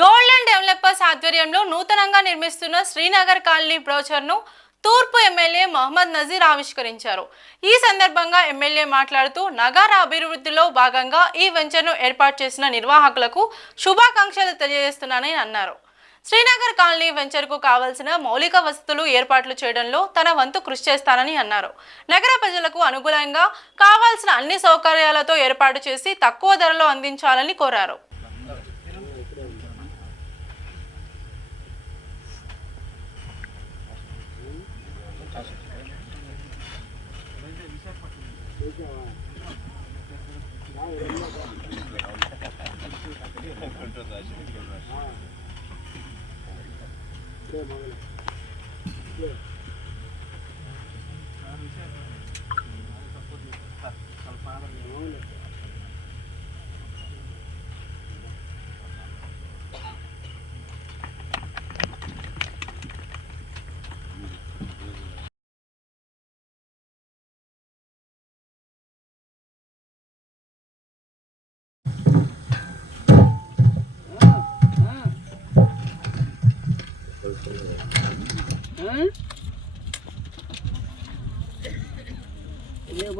Golden developers ఆధ్వర్యంలో నూతనంగా నిర్మిస్తున్న శ్రీనగర్ కాలనీ బ్రోచర్ను తూర్పు ఎమ్మెల్యే మహమ్మద్ నజీర్ ఆవిష్కరించారు. ఈ సందర్భంగా ఎమ్మెల్యే మాట్లాడుతూ నగర అభివృద్ధిలో భాగంగా ఈ వెంచర్ను ఏర్పాటు చేసిన నిర్వాహకులకు శుభాకాంక్షలు తెలియజేస్తున్నానని అన్నారు. శ్రీనగర్ కాలనీ వెంచర్కు కావాల్సిన మౌలిక వసతులు ఏర్పాట్లు చేయడంలో తన వంతు కృషి చేస్తానని అన్నారు. నగర ప్రజలకు అనుకూలంగా కావాల్సిన అన్ని సౌకర్యాలతో ఏర్పాటు చేసి తక్కువ ధరలో అందించాలని కోరారు.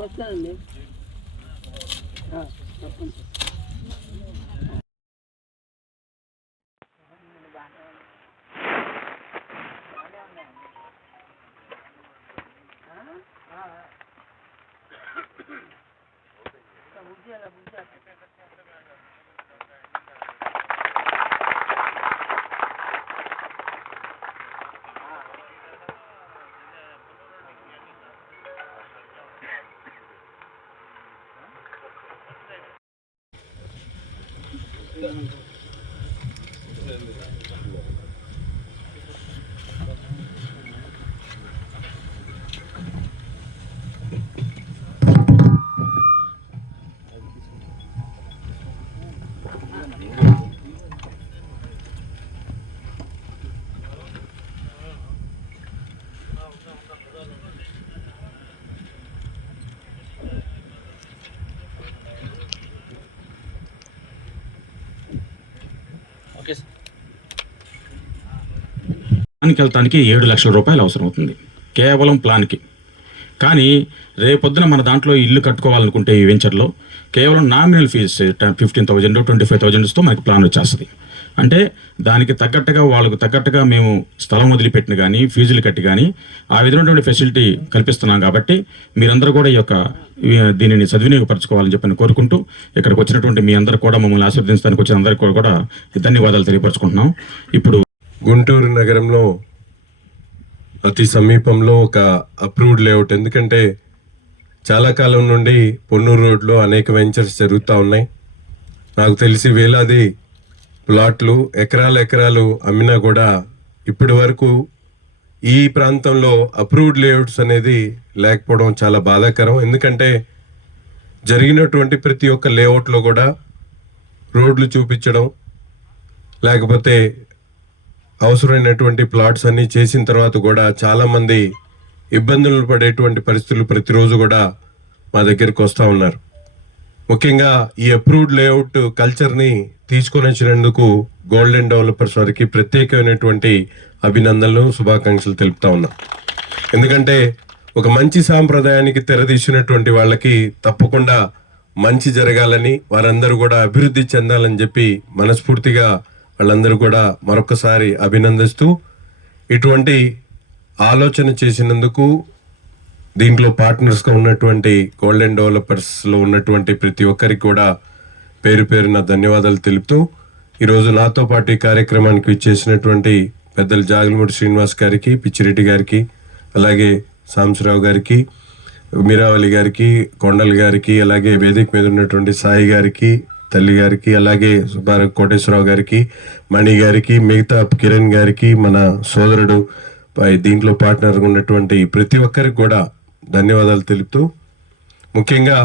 వస్తానండి. తప్పండి. ప్లాన్కి వెళ్తానికి 7 లక్షల రూపాయలు అవసరం అవుతుంది కేవలం ప్లాన్కి. కానీ రేపొద్దున మన దాంట్లో ఇల్లు కట్టుకోవాలనుకుంటే ఈ వెంచర్లో కేవలం నామినల్ ఫీజు 15,000 25,000తో మనకి ప్లాన్ వచ్చేస్తుంది. అంటే దానికి తగ్గట్టుగా వాళ్ళకు తగ్గట్టుగా మేము స్థలం వదిలిపెట్టిన కానీ ఫీజులు కట్టి కానీ ఆ విధమైనటువంటి ఫెసిలిటీ కల్పిస్తున్నాం. కాబట్టి మీరందరూ కూడా ఈ యొక్క దీనిని సద్వినియోగపరచుకోవాలని చెప్పని కోరుకుంటూ ఇక్కడికి వచ్చినటువంటి మీ అందరూ కూడా మమ్మల్ని ఆశీర్వదించడానికి వచ్చిన అందరికీ కూడా ధన్యవాదాలు తెలియపరచుకుంటున్నాం. ఇప్పుడు గుంటూరు నగరంలో అతి సమీపంలో ఒక అప్రూవ్డ్ లేఅవుట్. ఎందుకంటే చాలా కాలం నుండి పొన్నూరు రోడ్లో అనేక వెంచర్స్ జరుగుతూ ఉన్నాయి. నాకు తెలిసి వేలాది ప్లాట్లు ఎకరాలు అమ్మినా కూడా ఇప్పటి వరకు ఈ ప్రాంతంలో అప్రూవ్డ్ లేఅవుట్స్ అనేది లేకపోవడం చాలా బాధాకరం. ఎందుకంటే జరిగినటువంటి ప్రతి ఒక్క లేఅవుట్లో కూడా రోడ్లు చూపించడం, లేకపోతే అవసరమైనటువంటి ప్లాట్స్ అన్నీ చేసిన తర్వాత కూడా చాలామంది ఇబ్బందులు పడేటువంటి పరిస్థితులు ప్రతిరోజు కూడా మా దగ్గరికి వస్తూ ఉన్నారు. ముఖ్యంగా ఈ అప్రూవ్డ్ లేఅవుట్ కల్చర్ని తీసుకొని వచ్చినందుకు గోల్డెన్ డెవలపర్స్ వారికి ప్రత్యేకమైనటువంటి అభినందనలు, శుభాకాంక్షలు తెలుపుతా ఉన్నా. ఎందుకంటే ఒక మంచి సాంప్రదాయానికి తెరదీసినటువంటి వాళ్ళకి తప్పకుండా మంచి జరగాలని, వారందరూ కూడా అభివృద్ధి చెందాలని చెప్పి మనస్ఫూర్తిగా వాళ్ళందరూ కూడా మరొకసారి అభినందిస్తూ, ఇటువంటి ఆలోచన చేసినందుకు దీంట్లో పార్ట్నర్స్గా ఉన్నటువంటి గోల్డెన్ డెవలపర్స్లో ఉన్నటువంటి ప్రతి ఒక్కరికి కూడా పేరు పేరున ధన్యవాదాలు తెలుపుతూ, ఈరోజు నాతో పాటు ఈ కార్యక్రమానికి ఇచ్చేసినటువంటి పెద్దలు జాగలమూడి శ్రీనివాస్ గారికి, పిచ్చిరెడ్డి గారికి, అలాగే సాంబశివరావు గారికి, మీరావళి గారికి, కొండల్ గారికి, అలాగే వేదిక మీద ఉన్నటువంటి సాయి గారికి, తల్లి గారికి, అలాగే కోటేశ్వరరావు గారికి, మణి గారికి, మిగతా కిరణ్ గారికి, మన సోదరుడు దీంట్లో పార్ట్నర్గా ఉన్నటువంటి ప్రతి ఒక్కరికి కూడా ధన్యవాదాలు తెలుపుతూ, ముఖ్యంగా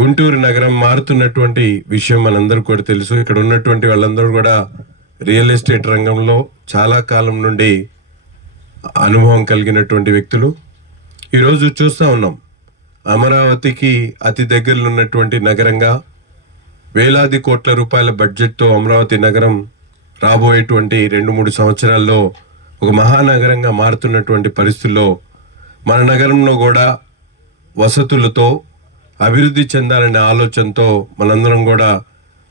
గుంటూరు నగరం మారుతున్నటువంటి విషయం మనందరూ కూడా తెలుసు. ఇక్కడ ఉన్నటువంటి వాళ్ళందరూ కూడా రియల్ ఎస్టేట్ రంగంలో చాలా కాలం నుండి అనుభవం కలిగినటువంటి వ్యక్తులు. ఈరోజు చూస్తూ ఉన్నాం, అమరావతికి అతి దగ్గరలో ఉన్నటువంటి నగరంగా వేలాది కోట్ల రూపాయల బడ్జెట్తో అమరావతి నగరం రాబోయేటువంటి 2-3 సంవత్సరాల్లో ఒక మహానగరంగా మారుతున్నటువంటి పరిస్థితుల్లో మన నగరంలో కూడా వసతులతో అభివృద్ధి చెందాలనే ఆలోచనతో మనందరం కూడా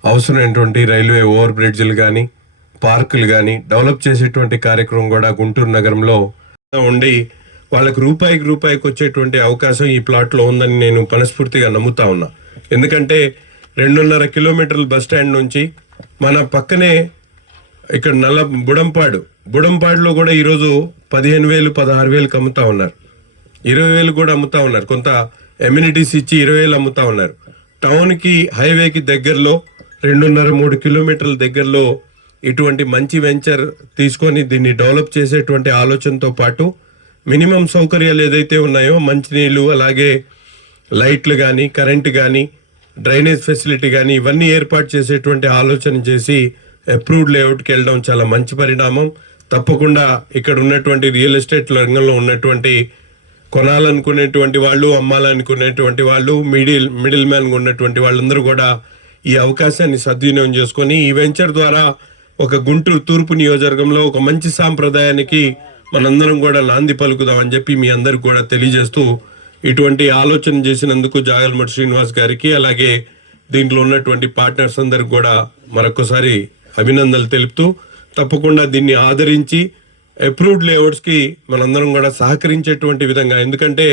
అవసరమైనటువంటి రైల్వే ఓవర్ బ్రిడ్జ్లు కానీ పార్కులు కానీ డెవలప్ చేసేటువంటి కార్యక్రమం కూడా గుంటూరు నగరంలో ఉండి వాళ్ళకు రూపాయికి వచ్చేటువంటి అవకాశం ఈ ప్లాట్లో ఉందని నేను మనస్ఫూర్తిగా నమ్ముతా ఉన్నా. ఎందుకంటే 2.5 కిలోమీటర్ల బస్ స్టాండ్ నుంచి మన పక్కనే ఇక్కడ బుడంపాడులో కూడా ఈరోజు 15,000 16,000కి అమ్ముతా ఉన్నారు, 20,000 కూడా అమ్ముతా ఉన్నారు. కొంత ఎమ్యూనిటీస్ ఇచ్చి 20,000 అమ్ముతా ఉన్నారు. టౌన్కి హైవేకి దగ్గరలో 2.5-3 కిలోమీటర్ల దగ్గరలో ఇటువంటి మంచి వెంచర్ తీసుకొని దీన్ని డెవలప్ చేసేటువంటి ఆలోచనతో పాటు మినిమం సౌకర్యాలు ఏదైతే ఉన్నాయో మంచినీళ్ళు, అలాగే లైట్లు కానీ కరెంటు కానీ డ్రైనేజ్ ఫెసిలిటీ కానీ ఇవన్నీ ఏర్పాటు చేసేటువంటి ఆలోచన చేసి అప్రూవ్డ్ లేఅవుట్కి వెళ్ళడం చాలా మంచి పరిణామం. తప్పకుండా ఇక్కడ ఉన్నటువంటి రియల్ ఎస్టేట్ రంగంలో ఉన్నటువంటి కొనాలనుకునేటువంటి వాళ్ళు, అమ్మాలనుకునేటువంటి వాళ్ళు, మిడిల్ మ్యాన్ ఉన్నటువంటి వాళ్ళందరూ కూడా ఈ అవకాశాన్ని సద్వినియోగం చేసుకొని ఈ వెంచర్ ద్వారా ఒక గుంటూరు తూర్పు నియోజకవర్గంలో ఒక మంచి సాంప్రదాయానికి మనందరం కూడా నాంది పలుకుదామని చెప్పి మీ అందరికి కూడా తెలియజేస్తూ ఇటువంటి ఆలోచన చేసినందుకు జాగల్మటి శ్రీనివాస్ గారికి, అలాగే దీంట్లో ఉన్నటువంటి పార్ట్నర్స్ అందరికి కూడా మరొకసారి అభినందనలు తెలుపుతూ తప్పకుండా దీన్ని ఆదరించి అప్రూవ్డ్ లేఅవుట్స్కి మనందరం కూడా సహకరించేటువంటి విధంగా, ఎందుకంటే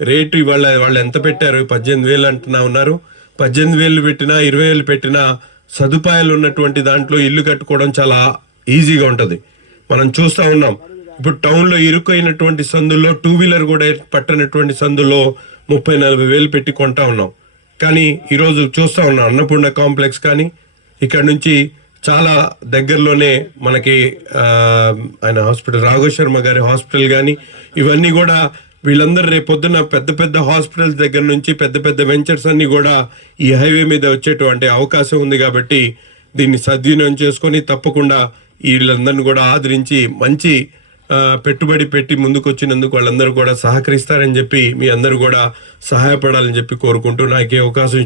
రేటు ఇవాళ వాళ్ళు ఎంత పెట్టారు 18,000 అంటున్నా ఉన్నారు. 18,000 పెట్టినా 20,000 పెట్టినా సదుపాయాలు ఉన్నటువంటి దాంట్లో ఇల్లు కట్టుకోవడం చాలా ఈజీగా ఉంటుంది. మనం చూస్తూ ఉన్నాం ఇప్పుడు టౌన్లో ఇరుకైనటువంటి సందుల్లో 2 వీలర్ కూడా పట్టనటువంటి సందుల్లో 30-40 వేలు పెట్టి కొంటా ఉన్నాం. కానీ ఈరోజు చూస్తూ ఉన్నాం అన్నపూర్ణ కాంప్లెక్స్ కానీ ఇక్కడ నుంచి చాలా దగ్గరలోనే మనకి ఆయన హాస్పిటల్ రాఘవ శర్మ గారి హాస్పిటల్ కానీ ఇవన్నీ కూడా వీళ్ళందరూ రేపొద్దున పెద్ద హాస్పిటల్స్ దగ్గర నుంచి పెద్ద వెంచర్స్ అన్ని కూడా ఈ హైవే మీద వచ్చేటువంటి అవకాశం ఉంది. కాబట్టి దీన్ని సద్వినియోగం చేసుకొని తప్పకుండా వీళ్ళందరినీ కూడా ఆదరించి మంచి పెట్టుబడి పెట్టి ముందుకు వచ్చినందుకు వాళ్ళందరూ కూడా సహకరిస్తారని చెప్పి మీ అందరూ కూడా సహాయపడాలని చెప్పి కోరుకుంటూ నాకు ఈ అవకాశం